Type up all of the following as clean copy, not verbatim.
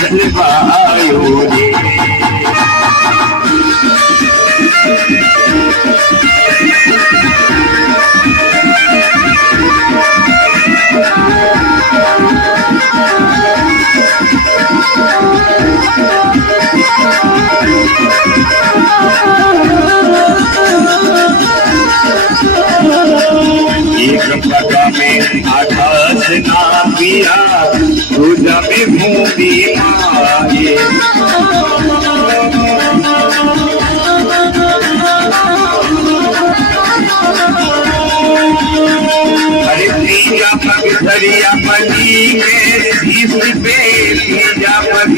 चलवायो रे। पगा में आकाश ना पिया पूजा में भूमि माए। अरे तीजा पग धरिया बली के शीश पे, तीजा पग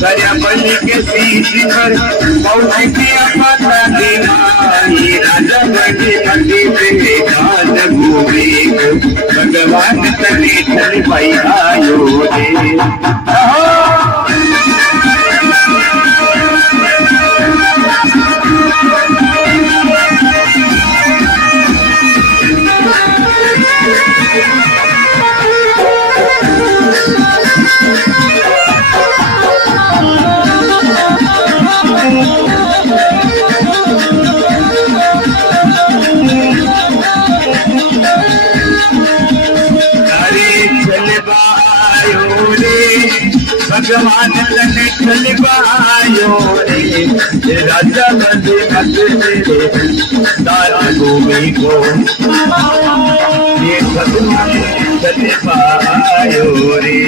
धरिया बली के शीश पर पहुँच गया पता दिमाई। राजा बड़ी नदी पे काल घूमे भगवान तने चल पाई आयो रे। भगवान तने चलवायो रे। राजा बंदे मत तेरे दारा भूमि को ये भगवान चलवायो रे।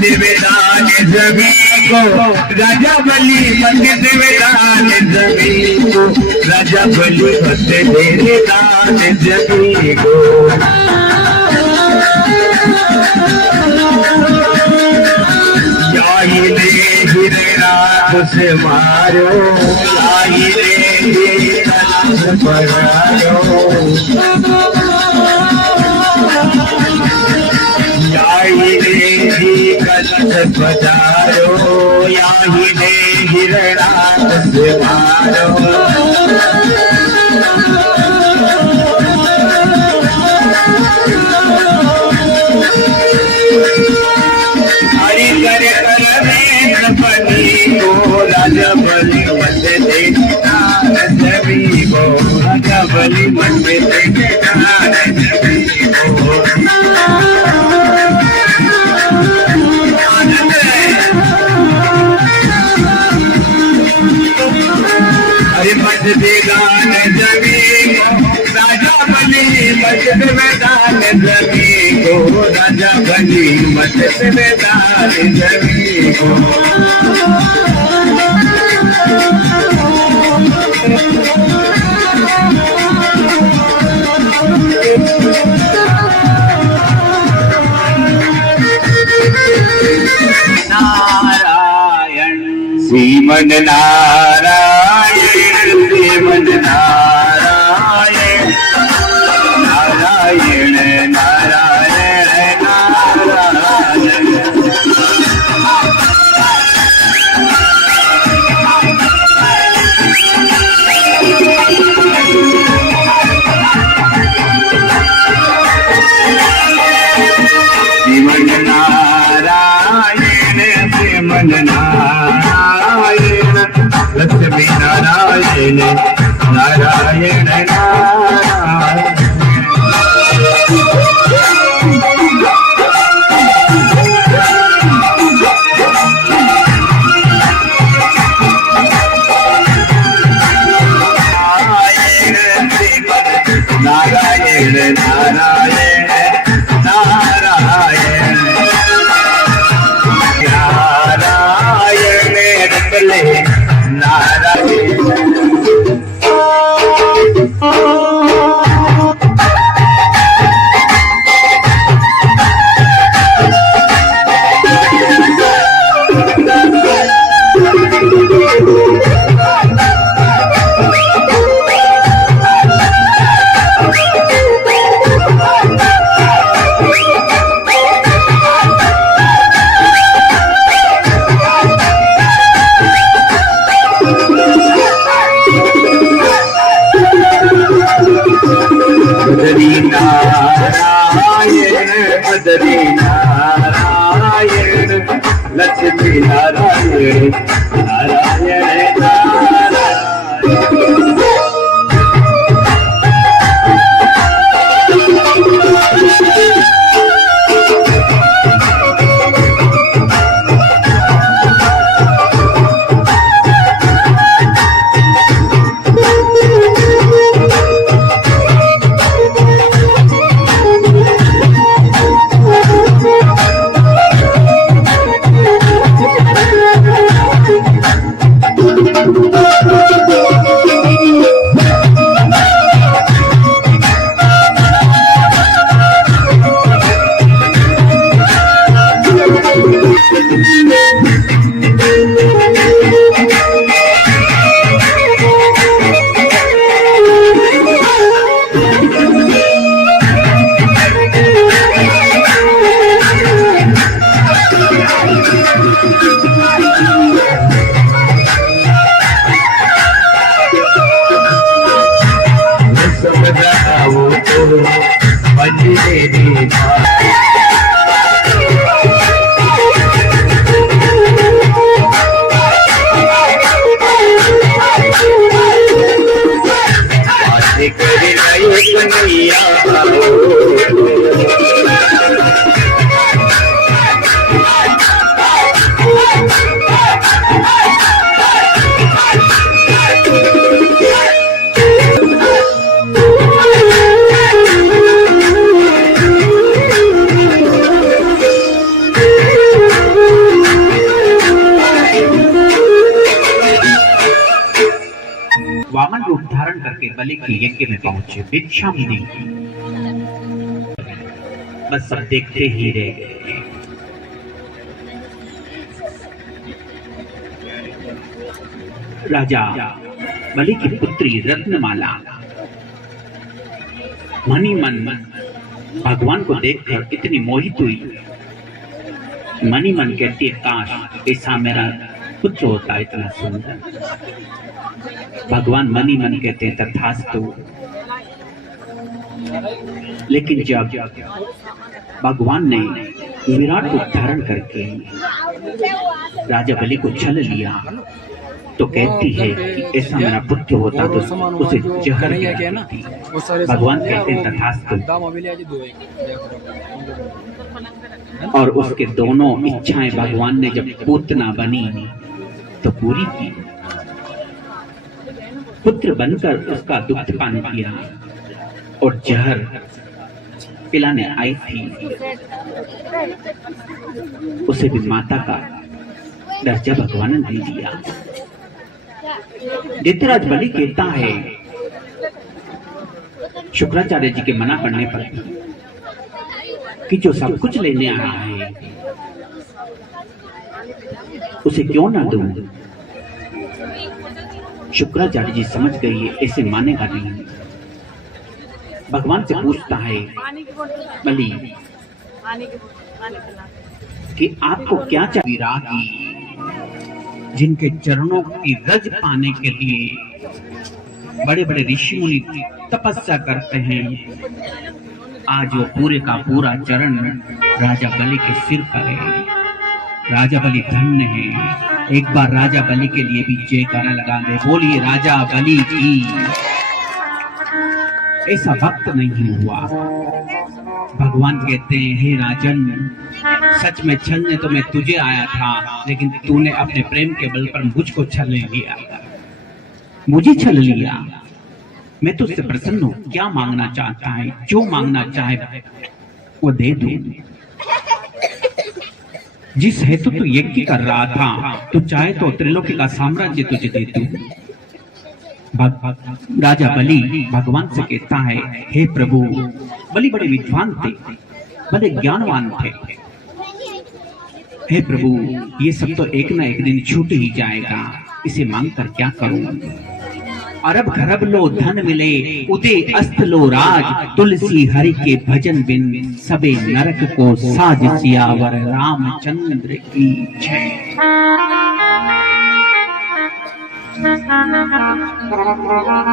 देवेदान जमीन को राजा बलि मत देवेदान जमीन को, राजा बलि मत देवेदान जमीन को। याही रे हिरनाथ से मारो, याही रे हिरनाथ पर मारो। याही रे गलत बजारो, याही रे हिरनाथ से मारो। हरि कर कर में गणपति को, राजा बलि मत देना जमी को, राजा बलि मत देना जमी को। अरे मत देदान जमी को, राजा बलि मत देदान जमी को, राजा बलि मत देदान जमी को। नारायण श्रीमन नारायण, श्रीमन नारायण, नारायण नारायण नारायण। श्रीमन नारायण, श्रीमन नारायण, लक्ष्मी नारायण, नारायण नारायण। नारायण नारायण नारायण नारायण रतले नारायण। बदरी नारायण लक्ष्मी नारायण नारायण नारायण। वामन रूप धारण करके बलि के यज्ञ में पहुंचे। भिक्षा दी, बस सब देखते ही रह गए। राजा बलि की पुत्री रत्नमाला मनी मन भगवान को देखकर इतनी मोहित हुई, मनी मन कहती है काश ऐसा मेरा पुत्र होता इतना सुंदर। भगवान मनी मन कहते हैं तथास्तु। लेकिन जब भगवान ने विराट रूप धारण करके राजा बलि को छल लिया तो कहती है कि ऐसा मेरा पुत्र होता तो उसे जहर खिलाती। भगवान कहते हैं तथास्तु। और उसके दोनों इच्छाएं भगवान ने जब पूतना बनी तो पूरी की। पुत्र बनकर उसका दुग्ध पान किया और जहर पिलाने आई थी, उसे भी माता का दर्जा भगवान ने दे दिया। दैत्यराज बलि कहता है शुक्राचार्य जी के मना करने पर कि जो सब कुछ लेने आया है उसे क्यों ना दूं। शुक्राचार्य जी समझ गई ऐसे मानेगा नहीं। भगवान से पूछता है बलि कि आपको क्या चाहिए। विरागी जिनके चरणों की रज पाने के लिए बड़े बड़े ऋषि मुनि तपस्या करते हैं, आज वो पूरे का पूरा चरण राजा बलि के सिर पर है। राजा बलि धन्य है। एक बार राजा बलि के लिए भी जयकारा लगा दे, बोलिए राजा बलि की। ऐसा वक्त नहीं हुआ। भगवान कहते हैं हे राजन, सच में छलने तो मैं तुझे आया था, लेकिन तूने अपने प्रेम के बल पर मुझको छल लिया, मुझे छल लिया। मैं तुझसे प्रसन्न हूं। क्या मांगना चाहता है? जो मांगना चाहे वो दे दूं। जिस हेतु तू यज्ञ कर रहा था, तू चाहे तो त्रिलोकी का साम्राज्य तुझे दे दूं। राजा बलि भगवान से कहता है हे प्रभु, बलि बड़े विद्वान थे, बड़े ज्ञानवान थे। हे प्रभु, ये सब तो एक ना एक दिन छूट ही जाएगा, इसे मांग कर क्या करूं। अरब खरब लो धन मिले, उदय अस्त लो राज, तुलसी हरि के भजन बिन सबे नरक को साज। सियावर रामचंद्र की जय।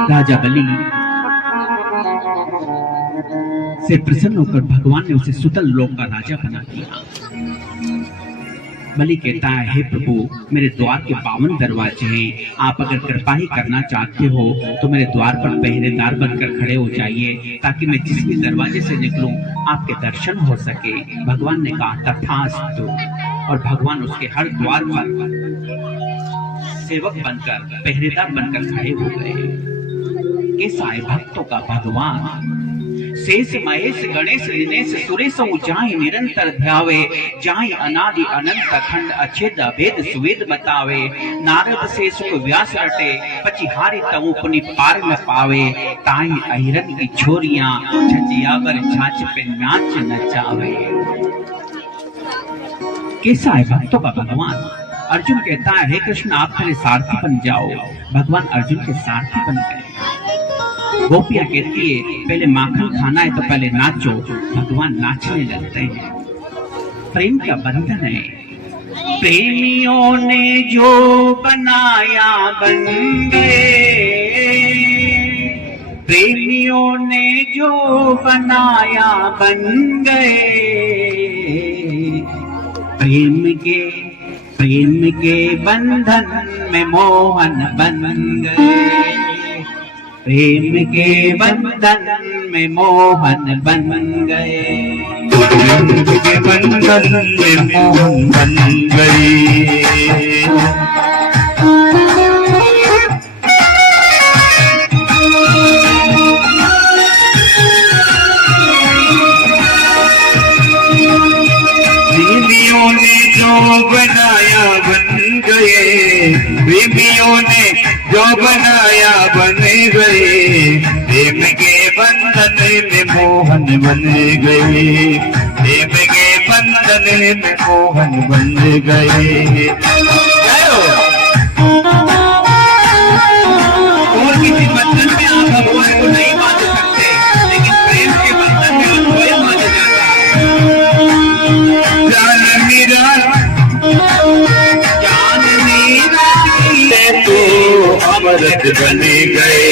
राजा बलि से प्रसन्न होकर भगवान ने उसे सुतल लोक का राजा बना दिया। बलि कहता है, हे प्रभु, मेरे द्वार के 52 दरवाजे हैं, आप अगर कृपा ही करना चाहते हो तो मेरे द्वार पर पहरेदार बनकर खड़े हो जाइए, ताकि मैं जिस भी दरवाजे से निकलूं आपके दर्शन हो सके। भगवान ने कहा, तथास्तु। और भगवान उसके हर द्वार पर सेवक बनकर, पहरेदार बनकर खड़े हो गए। कैसा है भक्तों का भगवान। शेष महेश गणेश दिनेश सुरेश जाहि निरंतर ध्यावे, जाहि अनादि अनंत अखंड अछेद अभेद सुवेद बतावे। नारद से सुख व्यास रटे, पचिहारी तऊ पुनि पार न पावे। ताहि अहिरन की छोरियां, छचियावर छाछ पे नाच नचावे। कैसा है भक्तों का भगवान। अर्जुन कहता है, हे कृष्ण, आप मेरे सारथी बन जाओ। भगवान अर्जुन के सारथी बन गए। गोपियां कहती है, पहले माखन खाना है तो पहले नाचो। भगवान नाचने लगते हैं। प्रेम का बंधन है। प्रेमियों ने जो बनाया बन गए, प्रेमियों ने जो बनाया बन गए। प्रेम के बंधन में मोहन बन गए। प्रेम के बंधन में मोहन बन गए। प्रेम के बंधन में मोहन बन गए। प्रेमियों ने जो बनाया बन गए, प्रेमियों ने जो बनाया बन गए। प्रेम के बंधन में मोहन बन गए। प्रेम के बंधन में मोहन बन गए। और किसी बंधन में आप भगवान को नहीं बांध सकते, लेकिन प्रेम के बंधन में आप कोई बांध जाता है। जान मेरा तो अमृत बन गए।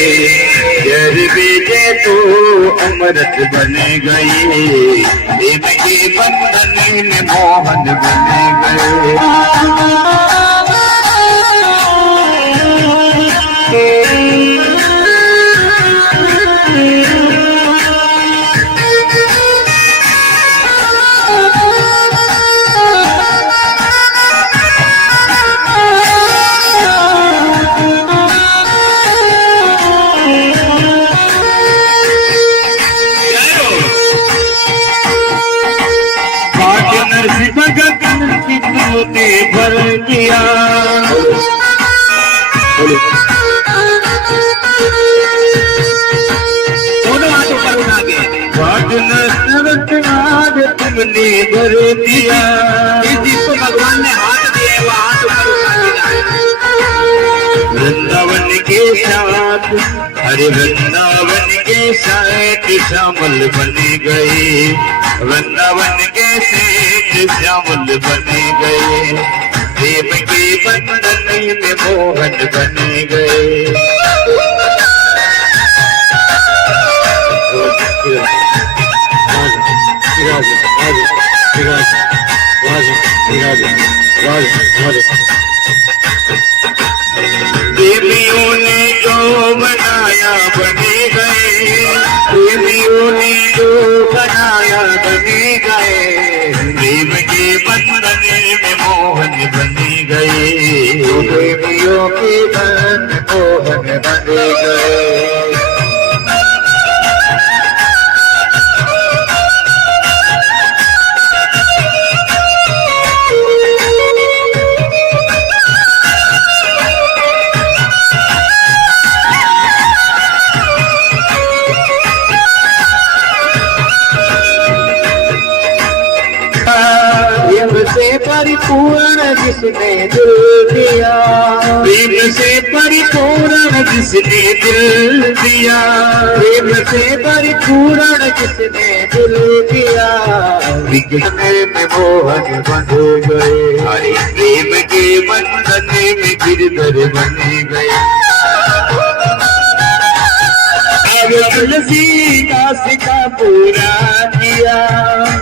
जर बेजे तो अमृत बन गए। प्रेम के बंधन में मोहन बन गए। ने भर दिया। दोनों हाथों पर उठा के आज तुमने भर दिया। जिसको भगवान ने हाथ दिए वो हाथ ऊपर उठा के लाए। वृंदावन के साथ, हरे वृंदावन के साथ श्यामल बन गए। वृंदावन के सेठ श्यामल बन गए। प्रेम के बंधन में मोहन बन गए। प्रेमियों ने जो बनाया बन गए। प्रेमियों ने जो बनाया बन गए। प्रेम के बंधन में मोहन बन गए। प्रेमियों के बंधन मोहन बन गए। से परिपूर्ण जिसने दिल दिया। प्रेम से परिपूर्ण जिसने दिल दिया। प्रेम से परिपूर्ण जिसने दिल दिया। विज्ञान में मोहन बन गए। हरे प्रेम के बंधन में गिरधर बन गए। भाव तुलसीदास का पूरा किया,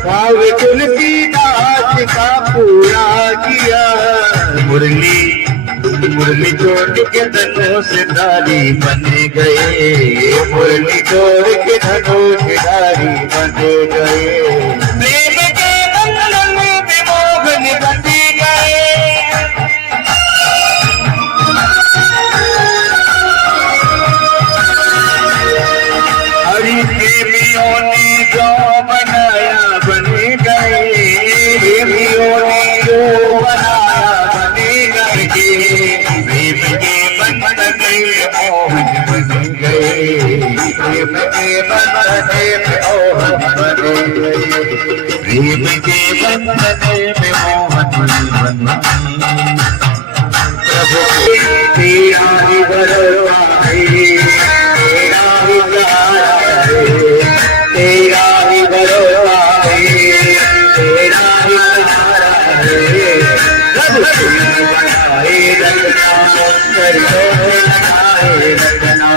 भाव तुलसीदास का पूरा किया। मुरली मुरली तोड़ के धनों से धारी बन गए, मुरली तोड़ के धनों से धारी बन गए। प्रेम के बंधन में मोहन बन गए। हरि प्रेमियों ने जो बनाया बन गए, प्रेमियों ने जो बनाया बन गए। प्रेम के बंधन में मोहन बन गए, प्रेम के बंधन में मोहन बन गए, प्रेम के बंधन में मोहन बन गए। प्रभु तेरा ही भरोसा है, तेरा ही सहारा है, तेरा ही भरोसा है, तेरा ही सहारा है। प्रभु तेरी बनाए रखना, करके लगाए रखना।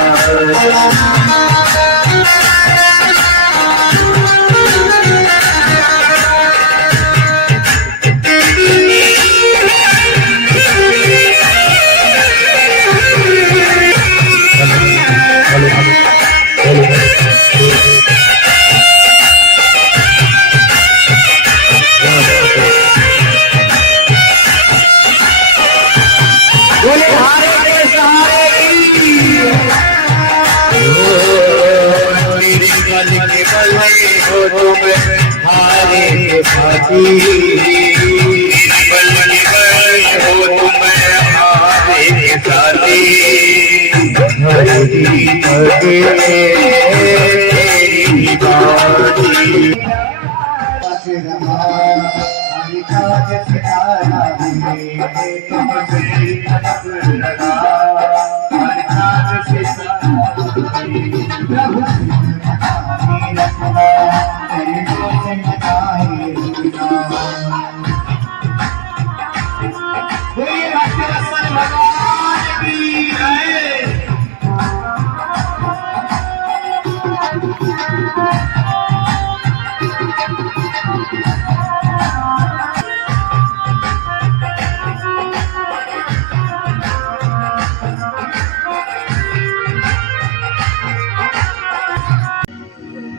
बोले हारे के सहारे की। मेरे बल के बल हो तुम हारे के साथी, मेरे बल के बल हो तुम हारे के साथी। हरि तेरी बाती।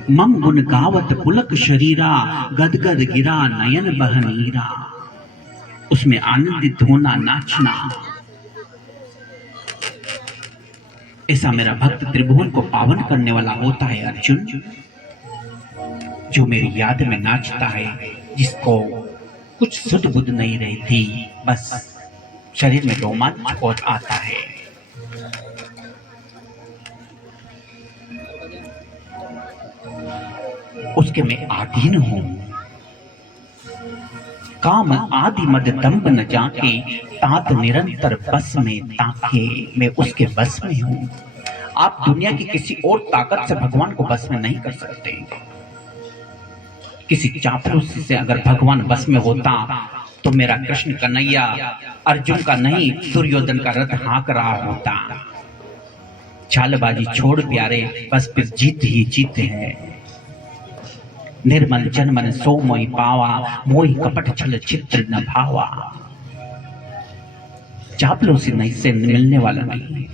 मम गुण गावत पुलक शरीरा, गदगद गिरा नयन बहनीरा। उसमें आनंदित होना, नाचना, ऐसा मेरा भक्त त्रिभुवन को पावन करने वाला होता है अर्जुन, जो मेरी याद में नाचता है, जिसको कुछ सुध बुध नहीं रहती, बस शरीर में रोमांच और आता है। उसके मैं अधीन हूं। काम आदि मद दम्भ न जाके, तात निरंतर बस में ताके। मैं उसके बस में हूं। आप दुनिया की किसी और ताकत से भगवान को बस में नहीं कर सकते। किसी चापलूसी से अगर भगवान बस में होता तो मेरा कृष्ण कन्हैया अर्जुन का नहीं, दुर्योधन का रथ हाँक रहा होता। चालबाजी छोड़ प्यारे, बस फिर जीत ही जीत है। निर्मल जनमन सो मोहि पावा, मोहि कपट छल चित्र न भावा। चापलूसी नहीं से मिलने वाला नहीं।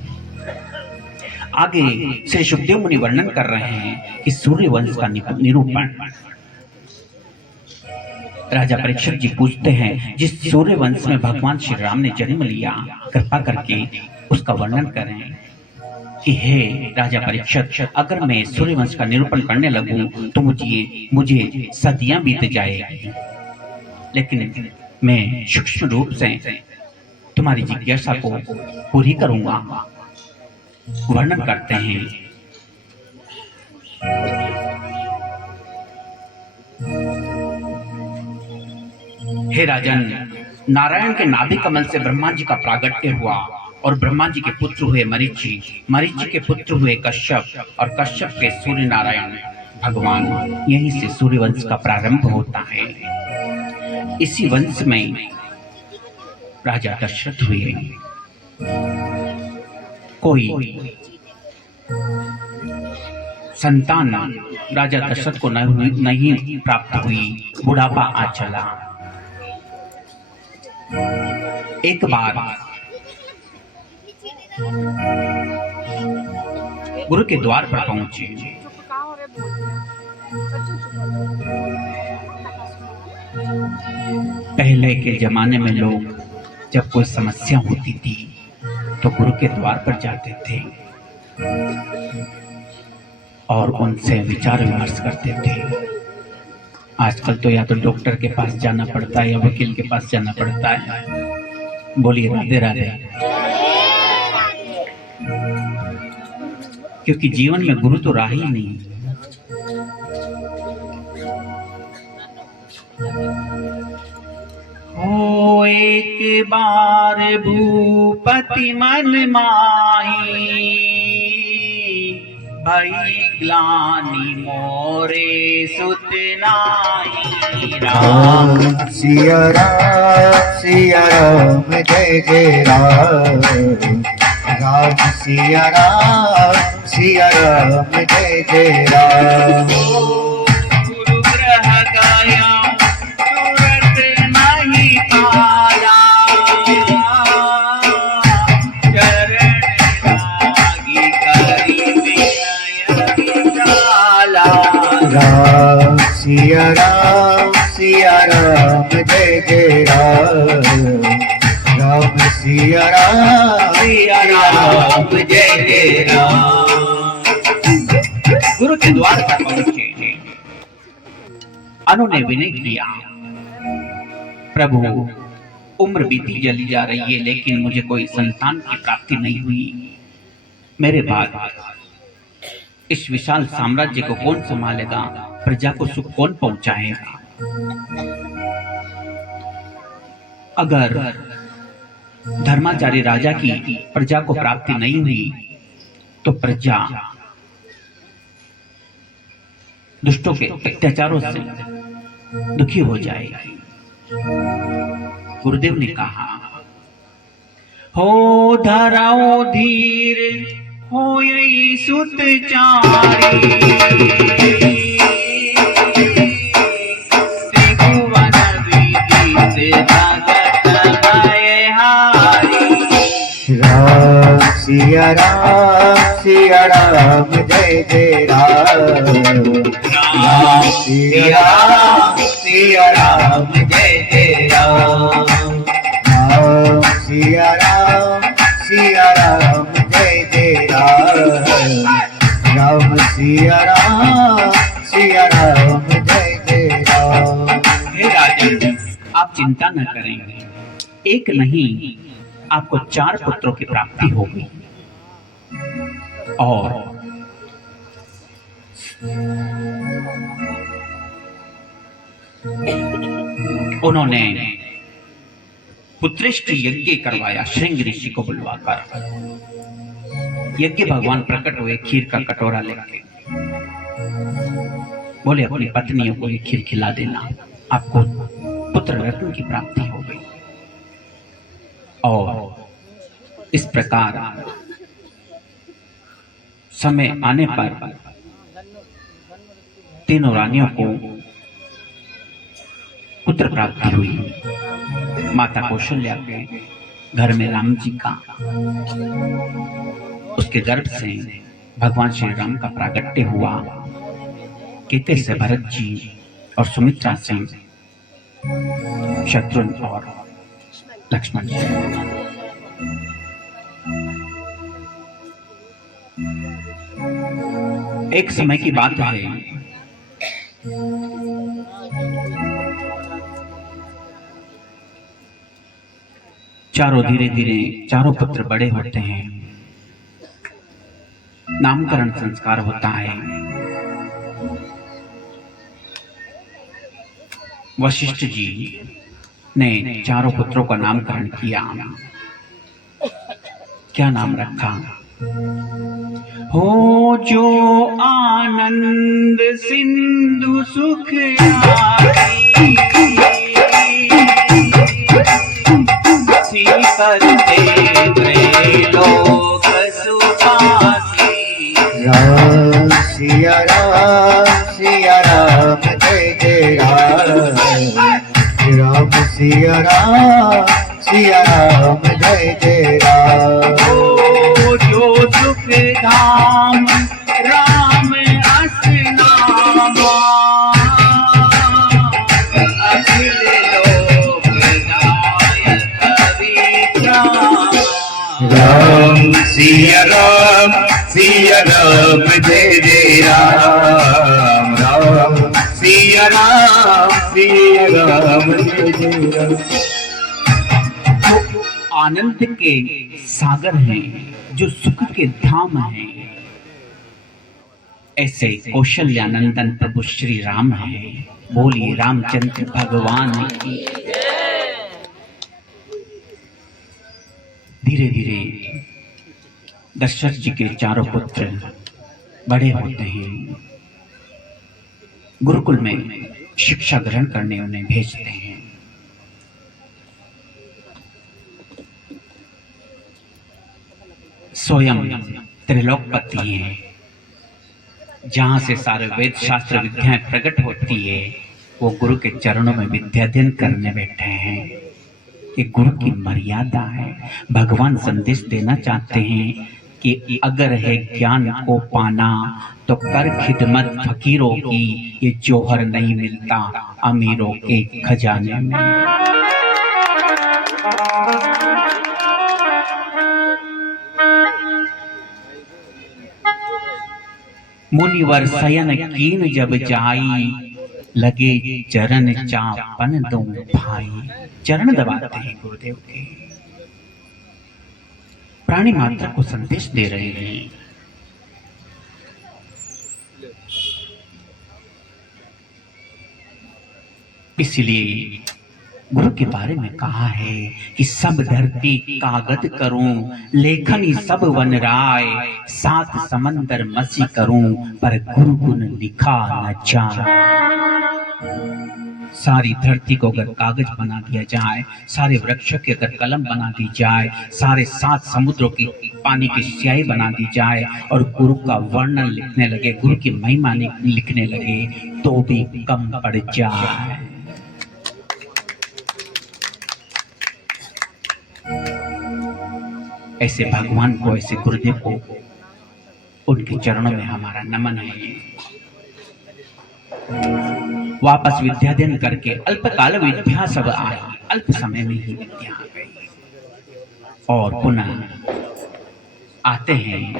आगे श्री सुखदेव मुनि वर्णन कर रहे हैं कि सूर्यवंश का निरूपण। राजा परीक्षित जी पूछते हैं, जिस सूर्यवंश में भगवान श्री राम ने जन्म लिया, कृपा करके उसका वर्णन करें कि हे राजा परीक्षित, अगर मैं सूर्यवंश का निरूपण करने लगूं तो मुझे सदियां बीत जाएगी, लेकिन मैं सूक्ष्म रूप से तुम्हारी जिज्ञासा को पूरी करूंगा। वर्णन करते हैं, हे राजन, नारायण के नाभि कमल से ब्रह्मा जी का प्रागट्य हुआ और ब्रह्मा जी के पुत्र हुए मरीचि, मरीचि के पुत्र हुए कश्यप और कश्यप के सूर्य नारायण भगवान। यहीं से सूर्यवंश का प्रारंभ होता है। इसी वंश में राजा दशरथ हुए। कोई संतान राजा दशरथ को नहीं प्राप्त हुई, बुढ़ापा आ चला। एक बार गुरु के द्वार पर पहुंचे। पहले के जमाने में लोग जब कोई समस्या होती थी तो गुरु के द्वार पर जाते थे और उनसे विचार विमर्श करते थे। आजकल तो या तो डॉक्टर के पास जाना पड़ता है या वकील के पास जाना पड़ता है। बोलिए राधे राधे। क्योंकि जीवन में गुरु तो रहा ही नहीं। हो एक बार भूपति मन माही, भई ग्लानि मोरे सुत नाई। राम सिया राम जय जय राम। राम सिया राम जय जय राम। गुरु ग्रह गाया तुरंत नहीं पाया, चरण लागी करी विनय विशाला। राम सिया राम जय जय राम। राम सिया राम जय जय राम। गुरु के द्वार पर पहुंचे। अनु ने विनय किया, प्रभु उम्र बीती चली जा रही है लेकिन मुझे कोई संतान की प्राप्ति नहीं हुई। मेरे बाद इस विशाल साम्राज्य को कौन संभालेगा, प्रजा को सुख कौन पहुंचाएगा। अगर धर्माचारी राजा की प्रजा को प्राप्ति नहीं हुई तो प्रजा दुष्टों के अत्याचारों से दुखी हो जाएगी। गुरुदेव ने कहा, हो धराओ धीर हो यही सुत चारी। त्रिभुवन विदित भगत भय हारी। राम सिया राम जय जय राम। राम सिया राम जय जय राम। राम सिया राम जय जय राम। राम सिया राम जय जय राम। हे राजन, आप चिंता न करें, एक नहीं आपको 4 पुत्रों की प्राप्ति होगी। और उन्होंने पुत्रेष्ट यज्ञ करवाया। श्रृंग ऋषि को बुलवाकर यज्ञ भगवान प्रकट हुए खीर का कटोरा लेकर। बोले अपनी पत्नियों को ये खीर खिला देना, आपको पुत्र रत्न की प्राप्ति हो गई। और इस प्रकार समय आने पर तीनों रानियों को पुत्र प्राप्ति हुई। माता कौशल्या के घर में राम जी का, उसके गर्भ से भगवान श्री राम का प्रागट्य हुआ। केते से भरत जी और सुमित्रा से शत्रुघ्न और लक्ष्मण जी। एक समय की बात है, धीरे धीरे चारों पुत्र बड़े होते हैं। नामकरण संस्कार होता है। वशिष्ठ जी ने चारों पुत्रों का नामकरण किया। क्या नाम रखा? हो जो आनंद सिंधु सुख करते त्रैलोक सुखासी। राम सिया सिया राम जय जय राम। ओ जो सुख धाम राम असनामा, अखिल लोक दायक विश्राम। राम सिया राम जय जय राम। राम सिया राम जय जय राम। जो आनंद के सागर हैं, जो सुख के धाम हैं, ऐसे कौशल्यानंदन प्रभु श्री राम हैं। बोलिए रामचंद्र भगवान की। धीरे धीरे दशरथ जी के चारों पुत्र बड़े होते हैं, गुरुकुल में शिक्षा ग्रहण करने उन्हें भेजते हैं। स्वयं त्रिलोकपति हैं, जहां से सारे वेद शास्त्र विद्याएं प्रकट होती है, वो गुरु के चरणों में विद्याध्ययन करने बैठे हैं। ये गुरु की मर्यादा है। भगवान संदेश देना चाहते हैं कि अगर है ज्ञान को पाना तो कर खिदमत फकीरों की, ये जौहर नहीं मिलता अमीरों के खजाने में। मुनिवर शयन कीन जब जाई, लगे चरण चापन दो भाई। चरण दबाते हैं गुरुदेव के, प्राणी मात्र को संदेश दे रहे हैं। इसलिए गुरु के बारे में कहा है कि सब धरती कागज करूं, लेखनी सब वन राय, सात समंदर मसी करूं, पर गुरु गुण लिखा न जाए। सारी धरती को अगर कागज बना दिया जाए, सारे वृक्षों की अगर कलम बना दी जाए, सारे सात समुद्रों की पानी की स्याही बना दी जाए और गुरु का वर्णन लिखने लगे, गुरु की महिमा लिखने लगे, तो भी कम पड़ जाए। ऐसे भगवान को, ऐसे गुरुदेव को, उनके चरणों में हमारा नमन है। वापस विद्याध्ययन करके अल्पकाल विद्या सब आई, अल्प समय में ही विद्या आ गई। और पुनः आते हैं।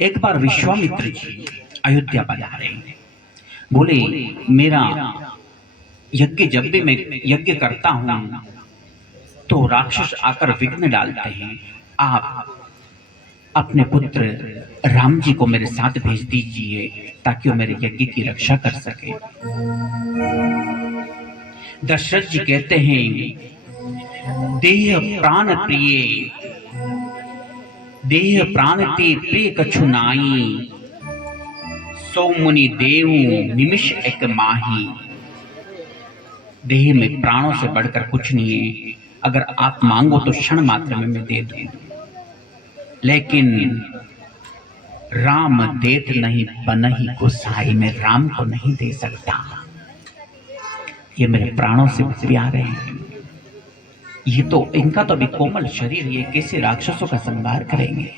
एक बार विश्वामित्र जी अयोध्या पधारे, बोले मेरा यज्ञ, जब भी मैं यज्ञ करता हूं तो राक्षस आकर विघ्न डालते हैं। आप अपने पुत्र राम जी को मेरे साथ भेज दीजिए ताकि वो मेरे यज्ञ की रक्षा कर सके। दशरथ जी कहते हैं, देह प्राण प्रिय, देह प्राण ते प्रिय कछु नाई, सो मुनि देव निमिष एक माही। देह में प्राणों से बढ़कर कुछ नहीं है, अगर आप मांगो तो क्षण मात्र में मैं दे दूं, लेकिन राम देत नहीं बनहि गोसाई, मैं राम को नहीं दे सकता। ये मेरे प्राणों से प्यारे हैं, ये तो इनका तो अभी कोमल शरीर, ये कैसे राक्षसों का संहार करेंगे।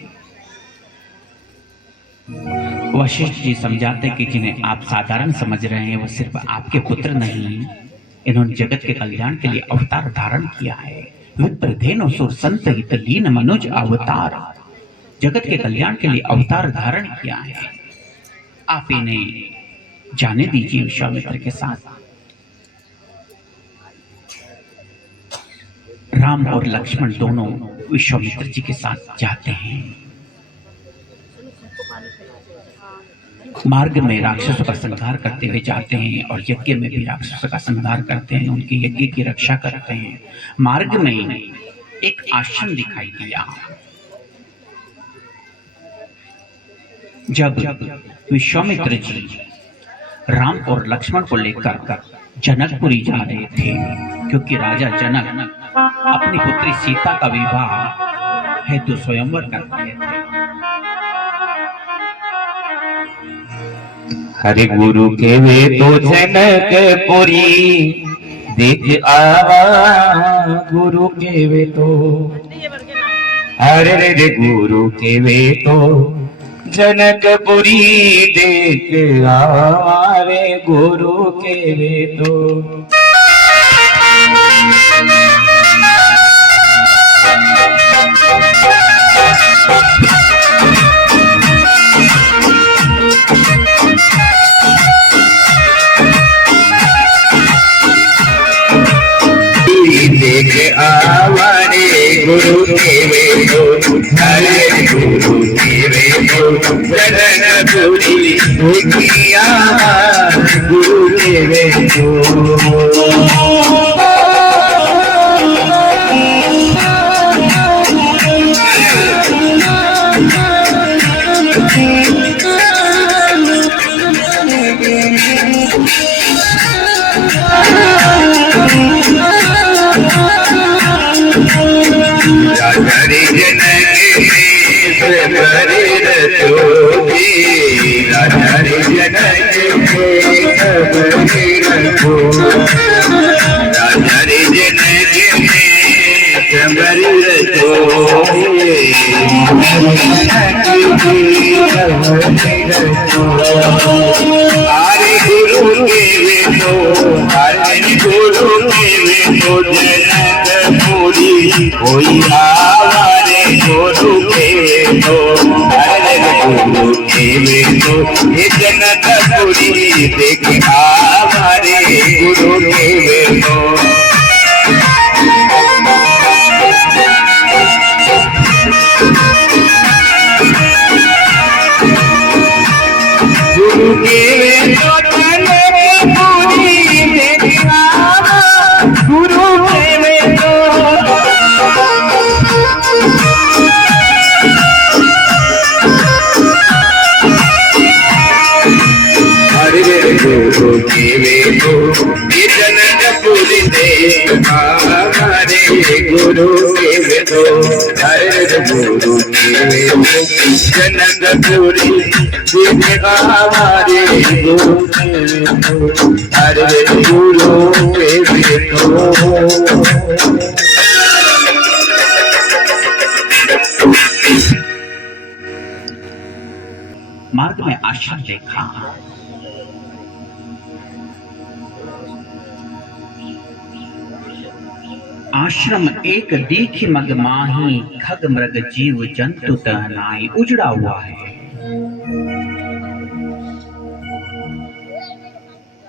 वशिष्ठ जी समझाते कि जिन्हें आप साधारण समझ रहे हैं वो सिर्फ आपके पुत्र नहीं, इन्होंने जगत के कल्याण के लिए अवतार धारण किया है। विप्रधेनु सुर संत हित लीन मनुज अवतार, जगत के कल्याण के लिए अवतार धारण किया है। आप इन्हें जाने दीजिए विश्वामित्र के साथ। राम और लक्ष्मण दोनों विश्वामित्र जी के साथ जाते हैं। मार्ग में राक्षसों का संहार करते हुए जाते हैं और यज्ञ में भी राक्षसों का संहार करते हैं, उनके यज्ञ की रक्षा करते हैं। मार्ग में एक आश्रम दिखाई दिया। जब विश्वामित्र जी राम और लक्ष्मण को लेकर जनकपुरी जा रहे थे, क्योंकि राजा जनक अपनी पुत्री सीता का विवाह हेतु स्वयंवर कर रहे थे। हरे गुरु के वे तो जनकपुरी देख आवा, गुरु के वे तो, अरे रे गुरु के वे तो जनकपुरी देख आवा रे, गुरु के वे तो। देख आवारे गुरु के वे तो, हरे गुरु के वे तो जनकपुरी देखिया, गुरु के वे तो। हरे जनक हरे रतोगी, हरे जनक हरे जनक हरे रतोगी। हरे गुरु के वे तो, हरे गुरु के वे तो जनकपुरी कोई आवारे, गुरु के वे तो, हरे गुरु के वे तो ये जनकपुरी देख आवारे, गुरु के वे तो। गुरु के वे तो जनकपुरी देख आवा, गुरु के वे तो। हरे गुरु के वे तो ये जनकपुरी देख आवा रे, गुरु के वे तो, हरे गुरु के वे तो जनकपुरी देख आवा रे, गुरु के वे तो, हरे गुरु के वे तो। मार्ग में आश्रम देखा, आश्रम एक दीख मग माही, खग मृग जीव जंतु तहनाई, उजड़ा हुआ है।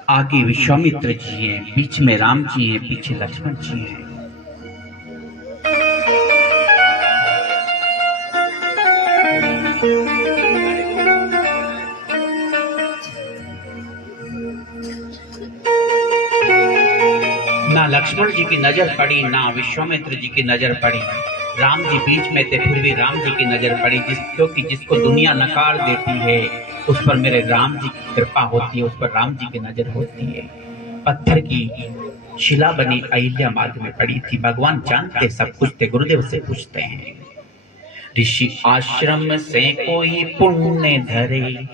आगे विश्वामित्र जी हैं, बीच में राम जी हैं, पीछे लक्ष्मण जी हैं। ना लक्ष्मण जी की नजर पड़ी, ना विश्वामित्र जी की नजर पड़ी। राम जी बीच में थे, फिर भी राम जी की नजर पड़ी, क्योंकि जिसको दुनिया नकार देती है उस पर मेरे राम जी की कृपा होती है, उस पर राम जी की नजर होती है। पत्थर की शिला बनी अहिल्या मार्ग में पड़ी थी। भगवान जानते सब कुछ थे, गुरुदेव से पूछते हैं, ऋषि आश्रम से कोई पुण्य धरे,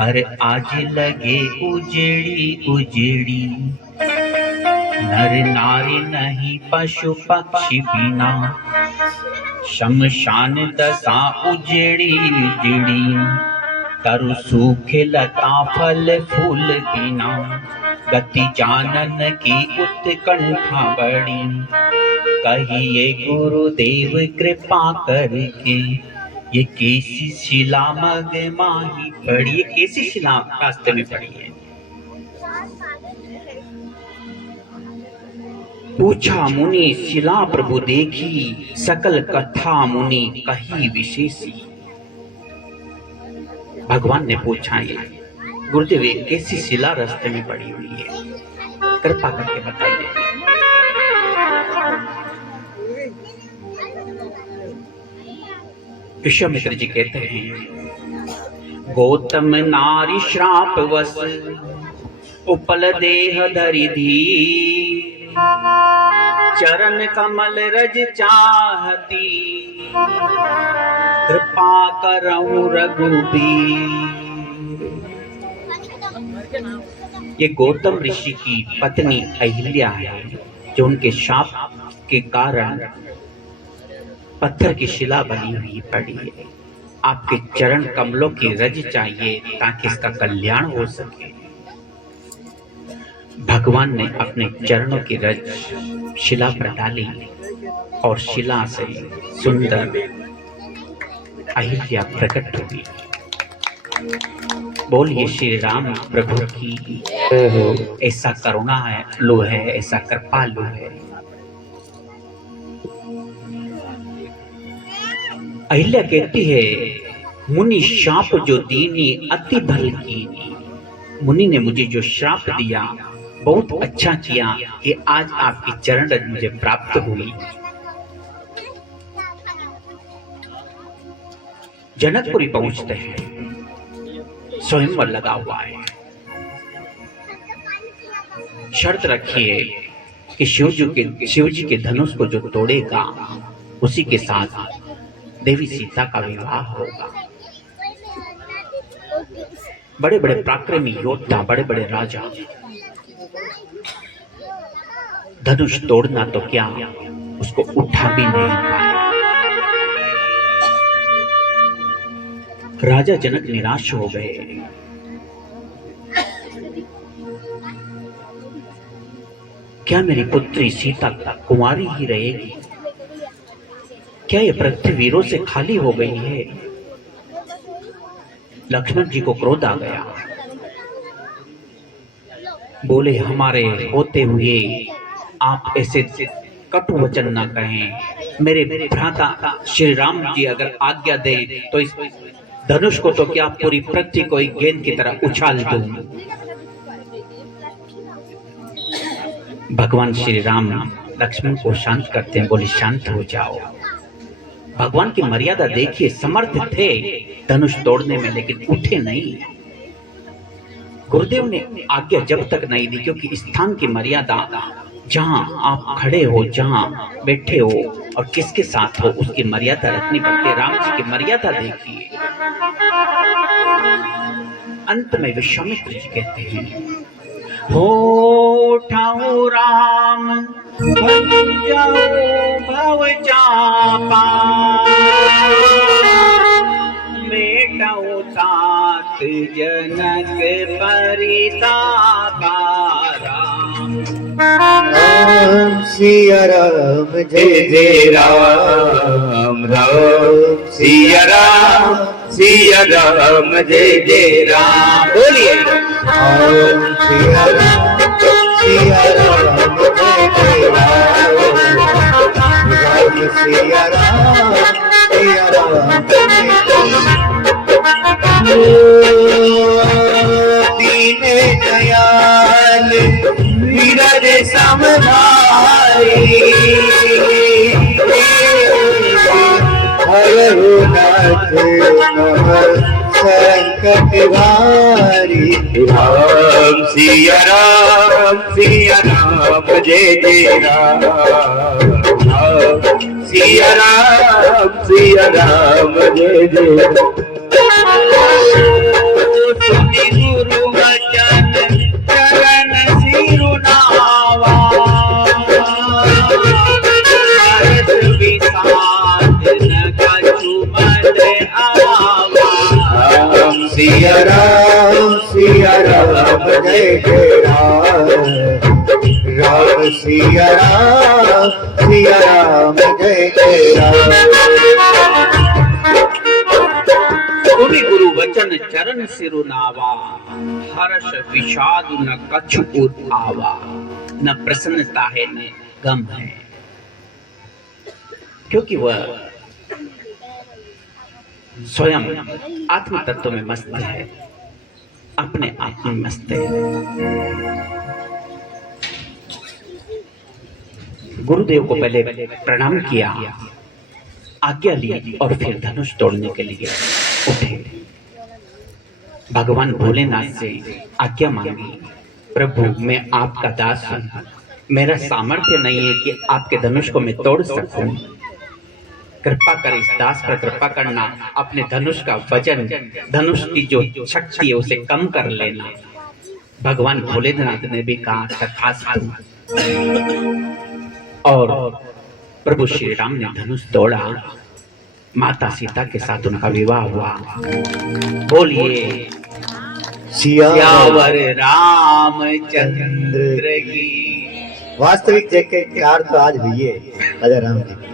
पर आज लगे उजेड़ी उजेड़ी। नर नारी नहीं पशु पक्षी बिना, शमशान दशा उजेड़ी उजेड़ी। तरु सूखे लता फल फूल बिना, गति जानन की उत्कंठा बड़ी। कहिए गुरुदेव कृपा करके, ये कैसी शिला मग माही पड़ी। ये कैसी शिला रास्ते में पड़ी है? पूछा मुनि शिला प्रभु देखी, सकल कथा मुनि कही विशेषी। भगवान ने पूछा, ये गुरुदेव कैसी शिला रास्ते में पड़ी हुई है, कृपा करके बताइए। विश्वामित्र जी कहते हैं, गौतम नारी श्राप वश उपल देह धरि धी। चरण कमल रज चाहती, कृपा करऊं रघुबीर। ये गौतम ऋषि की पत्नी अहिल्या है, जो उनके शाप के कारण पत्थर की शिला बनी हुई पड़ी है। आपके चरण कमलों की रज चाहिए ताकि इसका कल्याण हो सके। भगवान ने अपने चरणों की रज शिला पर डाली और शिला से सुंदर अहिल्या प्रकट हुई। बोलिए श्री राम प्रभु की। ऐसा करुणा है लो है, ऐसा कृपालु है। अहिल्या कहती है, मुनि शाप जो दीनी अति भल कीनी। मुनि ने मुझे जो श्राप दिया बहुत अच्छा किया कि आज आपकी चरण रज मुझे प्राप्त हुई। जनकपुरी पहुंचते हैं, स्वयंवर लगा हुआ है। शर्त रखिए कि शिव जी के धनुष को जो तोड़ेगा उसी के साथ देवी सीता का विवाह होगा। बड़े बड़े पराक्रमी योद्धा, बड़े बड़े राजा धनुष तोड़ना तो क्या, उसको उठा भी नहीं पाए। राजा जनक निराश हो गए। क्या मेरी पुत्री सीता कुंवारी ही रहेगी? क्या ये पृथ्वी वीरों से खाली हो गई है? लक्ष्मण जी को क्रोध आ गया। बोले, हमारे होते हुए आप ऐसे कटु वचन न कहें। मेरे भ्राता श्री राम जी अगर आज्ञा दें तो इस धनुष को तो क्या पूरी पृथ्वी को एक गेंद की तरह उछाल दूं। भगवान श्री राम लक्ष्मण को शांत करते हैं, बोले शांत हो जाओ। भगवान की मर्यादा देखिए, समर्थ थे धनुष तोड़ने में लेकिन उठे नहीं। गुरुदेव ने आज्ञा जब तक नहीं दी, क्योंकि स्थान की मर्यादा, जहां आप खड़े हो, जहां बैठे हो और किसके साथ हो, उसकी मर्यादा रखनी पड़ती है। राम जी की मर्यादा देखिए। अंत में विश्वामित्र जी कहते हैं, हो ठाऊ राम बन जाओ भव चापा, मेटाओ तात जनक परितापा। राम सिया राम जय जय राम, राम सिया राम जय जय राम। बोलिए राम सिया राम जय जय राम, राम सिया राम दीने दयाल विरज समभाई, हरहु नाथ नमः संकट भारी। राम सिया राम जय जय राम, राम सिया राम जय जय। सुनि गुरु वचन चरण सिरुनावा, राम सिया राम जय जय राम, राम सिया राम जय जय राम। सुनि गुरु वचन चरण सिरुनावा, हर्ष विषाद न कछु उर आवा। न प्रसन्नता है न गम है, क्योंकि वह स्वयं आत्म तत्व में मस्त है, अपने आप में मस्त है। गुरुदेव को पहले प्रणाम किया, आज्ञा ली और फिर धनुष तोड़ने के लिए उठे। भगवान भोलेनाथ से आज्ञा मांगी, प्रभु मैं आपका दास हूं, मेरा सामर्थ्य नहीं है कि आपके धनुष को मैं तोड़ सकूं। कृपा कर इस दास पर कृपा करना, अपने धनुष का वजन, धनुष की जो शक्ति है उसे कम कर लेना। भगवान भोलेनाथ ने भी कहा तथास्तु, और प्रभु श्री राम ने धनुष तोड़ा, माता सीता के साथ उनका विवाह हुआ। बोलिए सियावर रामचंद्र की। वास्तविक जयकार तो आज हुई है राजा राम जी की।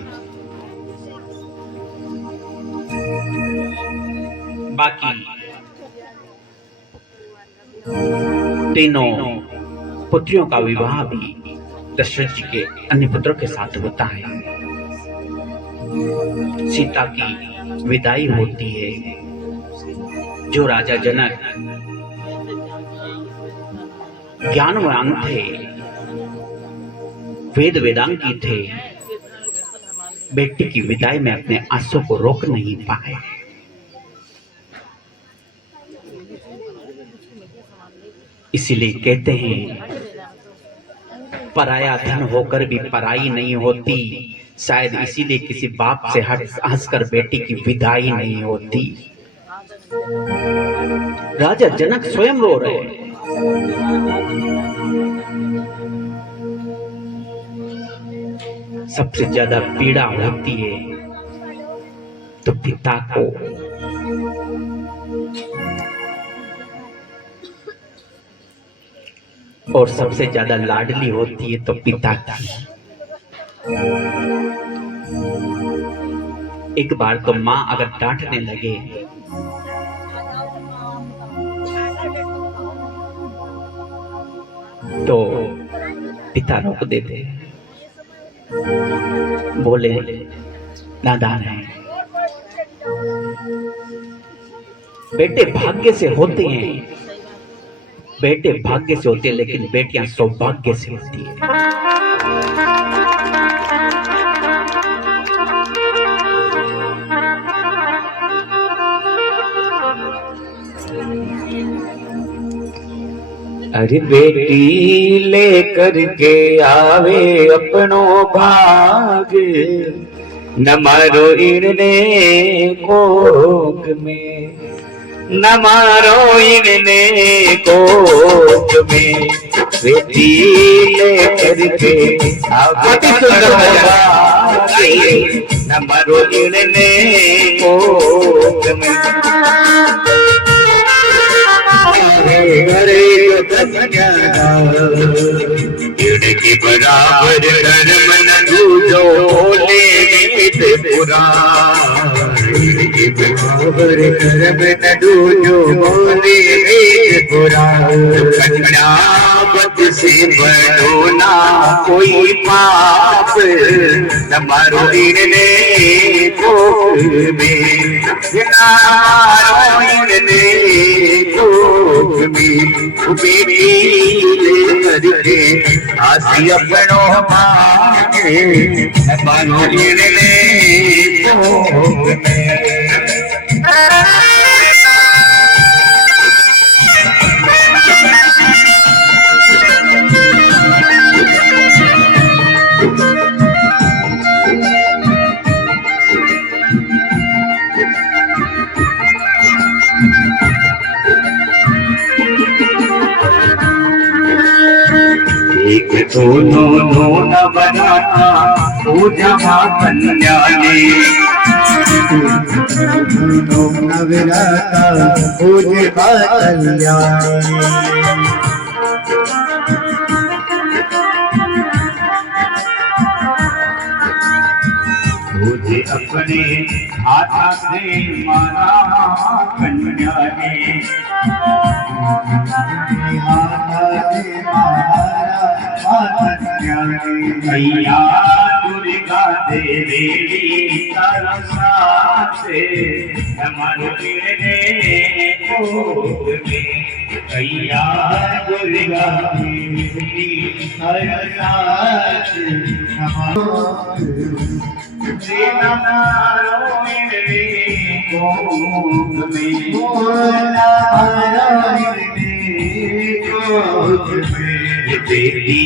बाकी तीनों पुत्रियों का विवाह भी दशरथ जी के अन्य पुत्रों के साथ होता है। सीता की विदाई होती है। जो राजा जनक ज्ञानवान थे, वेद वेदांगी थे, बेटी की विदाई में अपने आंसू को रोक नहीं पाए। इसीलिए कहते हैं पराया धन होकर भी पराई नहीं होती। शायद इसीलिए किसी बाप से हंसकर बेटी की विदाई नहीं होती। राजा जनक स्वयं रो रहे हैं। सबसे ज्यादा पीड़ा होती है तो पिता को। और सबसे ज्यादा लाडली होती है तो पिता की। एक बार तो माँ अगर डांटने लगे तो पिता रोक देते, बोले नादान है। बेटे भाग्य से होते हैं, बेटे भाग्य से होते हैं, लेकिन बेटियां सौभाग्य से होती है। अरे बेटी लेकर के आवे अपनो भाग, न मारो इनने कोक में, न मारो इनने कोक में। बेटी लेकर के आवे न मारो इनने कोक में। की बराबर कर्म न दूजो बोले वेद पुराण, की बराबर कर्म न दूजो बोले वेद पुराण। कन्यावत से बड़ो ना कोई पाप, न मारो इनने कोख में, न मारो इनने कोख में। बेटी करके आसी अपनो मांगे, न मारो इनने कोख में। एक दोनों दोन बनाता पूजा कन्या ने, दोनों बनाता पूजा कन्या तुझे अपने हाथ से मारा कन्या ने, मैया दुर्गा देवी तरसा से हमारे कोख में। मैया दुर्गा देवी तरसा से हमारे कोख में। बेटी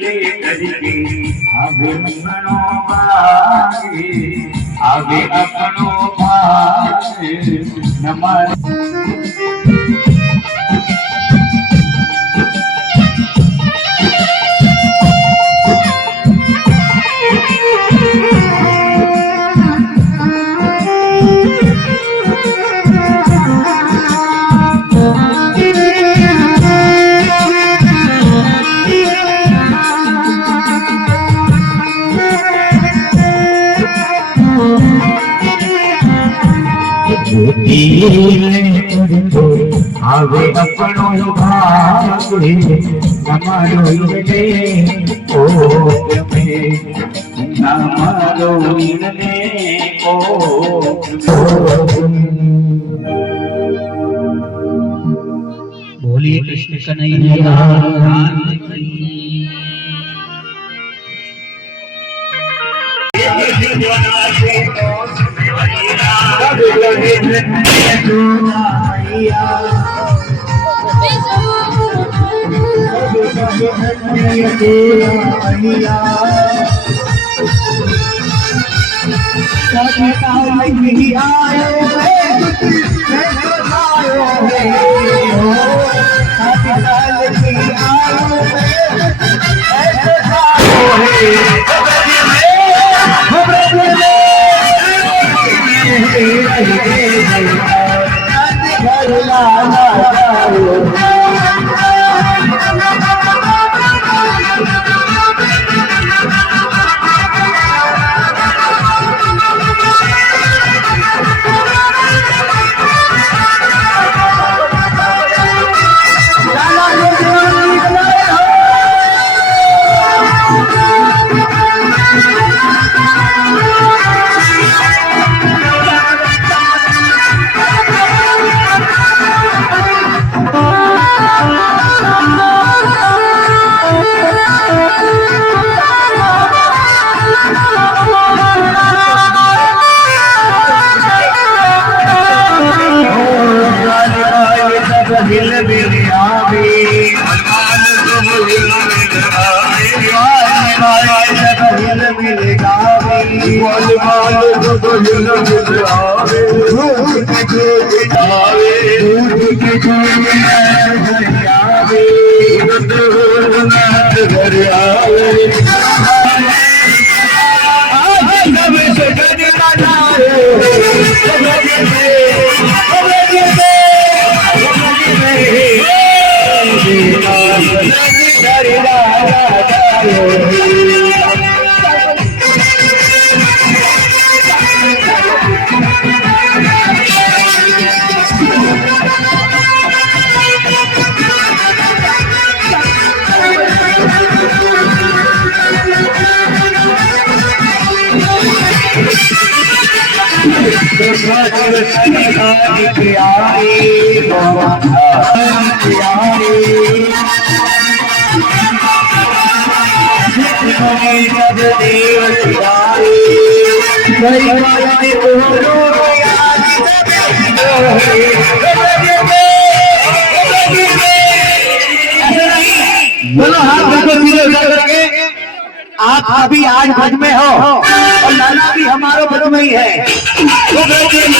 लेकर के आवे अपनो भागे, आवे अपनो भागे, नमः। आवे अपनो भागे नमारो इने कोट में नमारो इने कोट बोलिए कृष्ण कन्हैया लाल की। बोलो हाथ देखो सीधे उधर करके। आप अभी आज भज में हो और लाला भी हमारे भज में ही है। वो भज में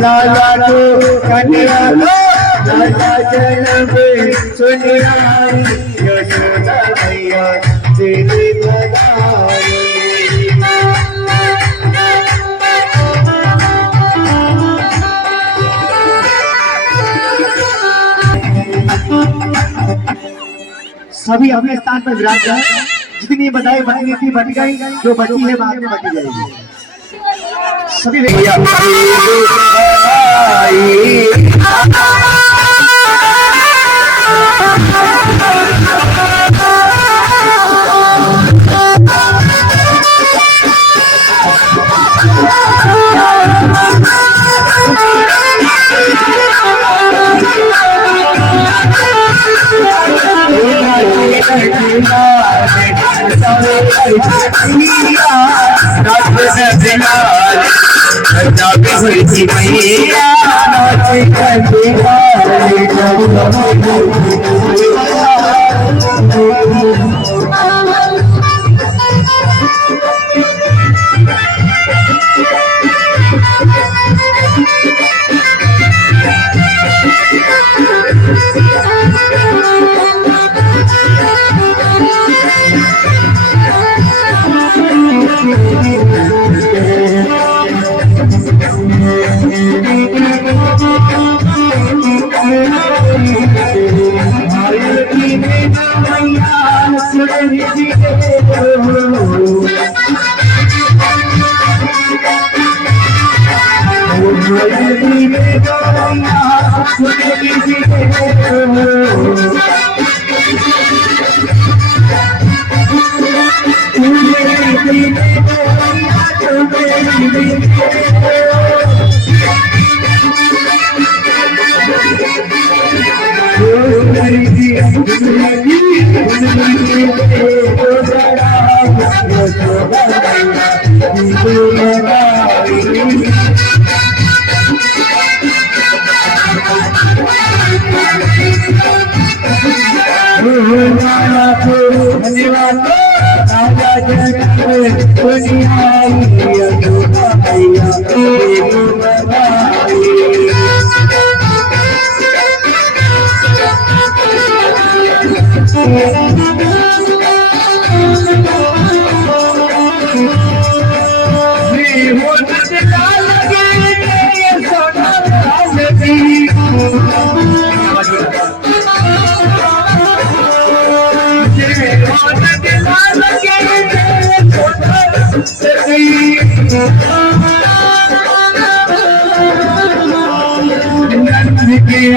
लाला को कन्या लाला जन्म सुनियाई यशोदा मैया तेरी बधाई। सभी अपने स्थान पर विराज जाए। जितनी बधाई बनी थी बट गई, जो बची है बाद में बची जाएगी। सभी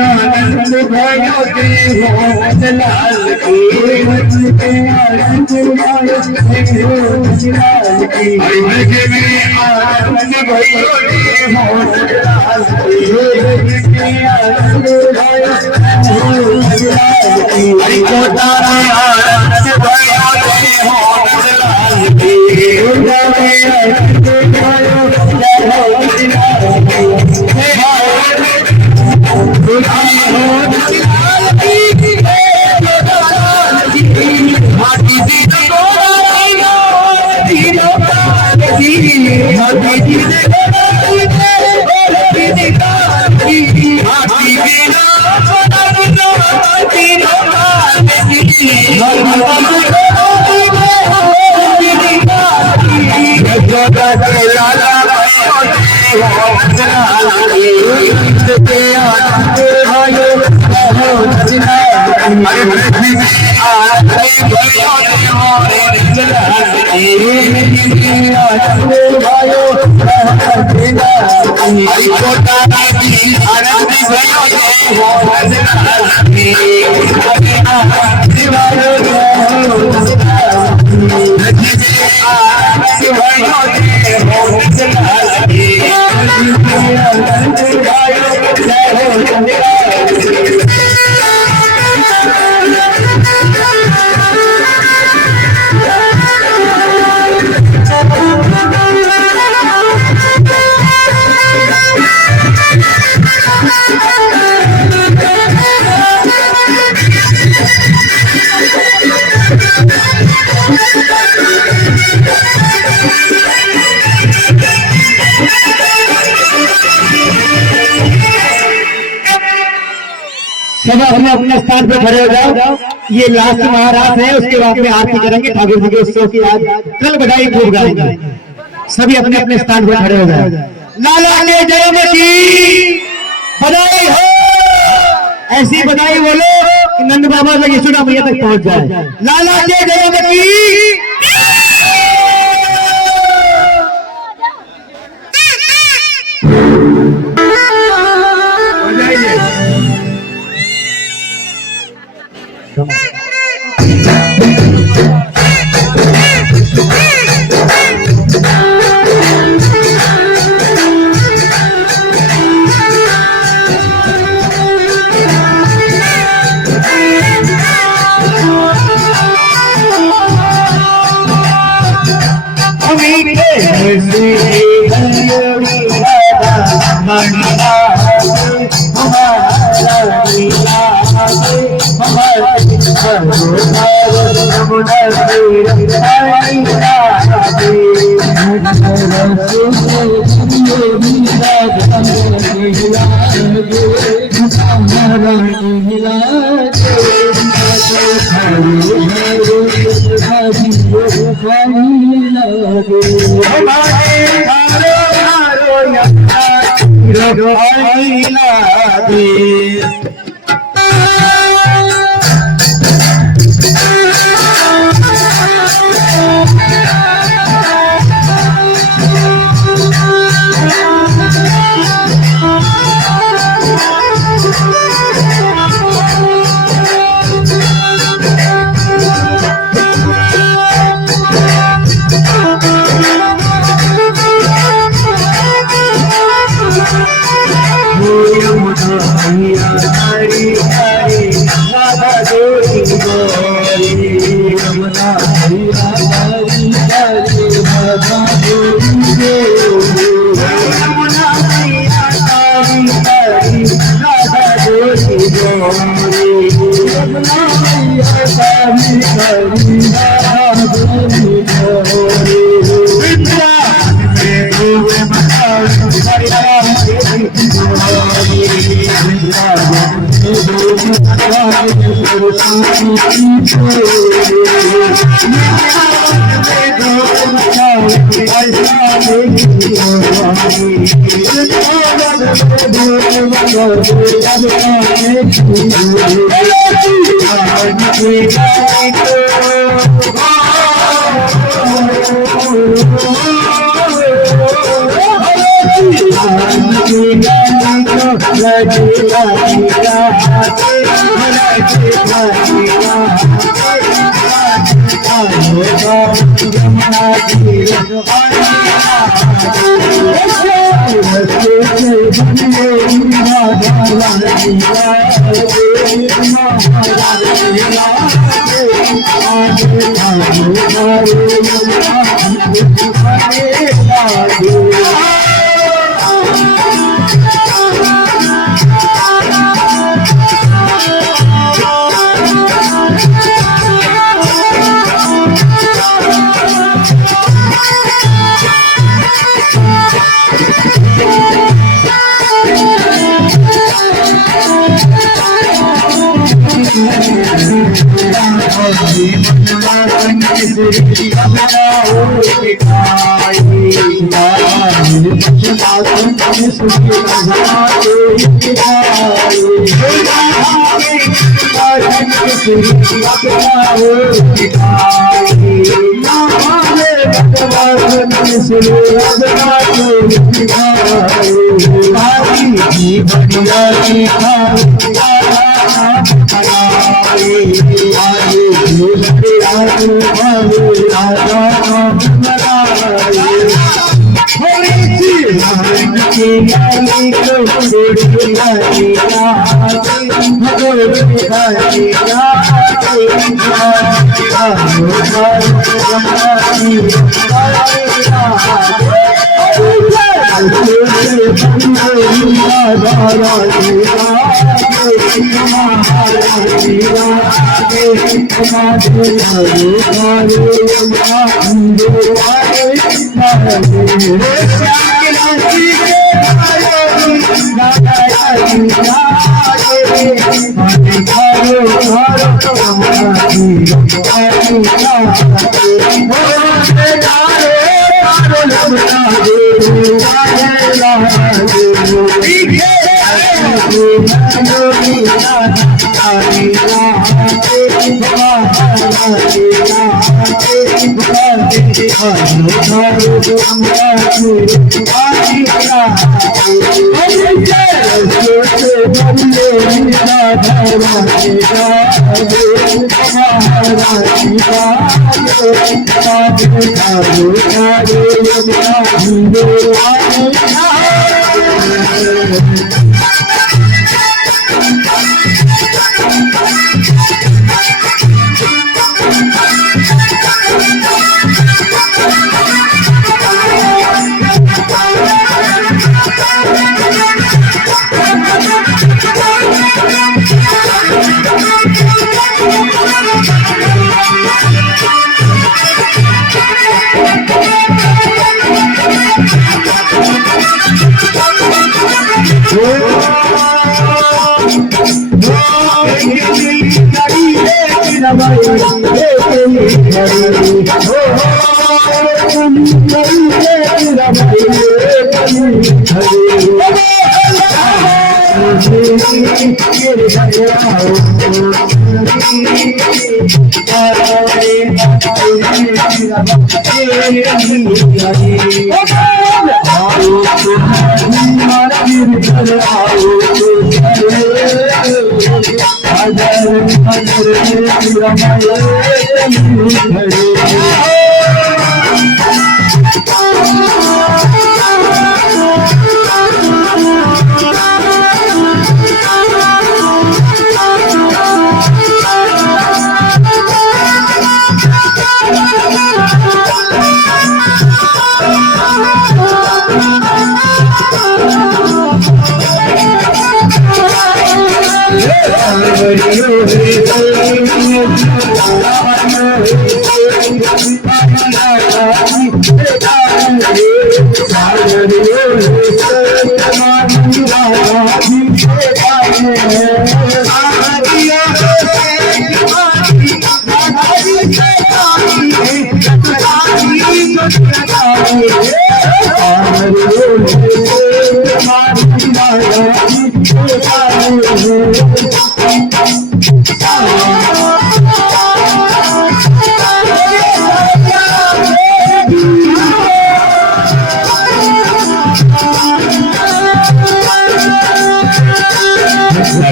आनंद भयो देव लाल की अरे में आनंद भयो देव लाल की अरे कोटा में आनंद भयो देव लाल सब अपने अपने स्थान पे खड़े हो जाओ। ये लास्ट महाराज है, उसके बाद में आरती करेंगे ठाकुर जी के उत्सव की। आज कल बधाई खूब गाएंगे। सभी अपने अपने स्थान पे खड़े हो जाओ। लाला के जन्म की बधाई हो। ऐसी बधाई बोलो कि नंद बाबा तक यशोदा मैया तक पहुंच जाए। लाला के जन्म की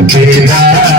तेरा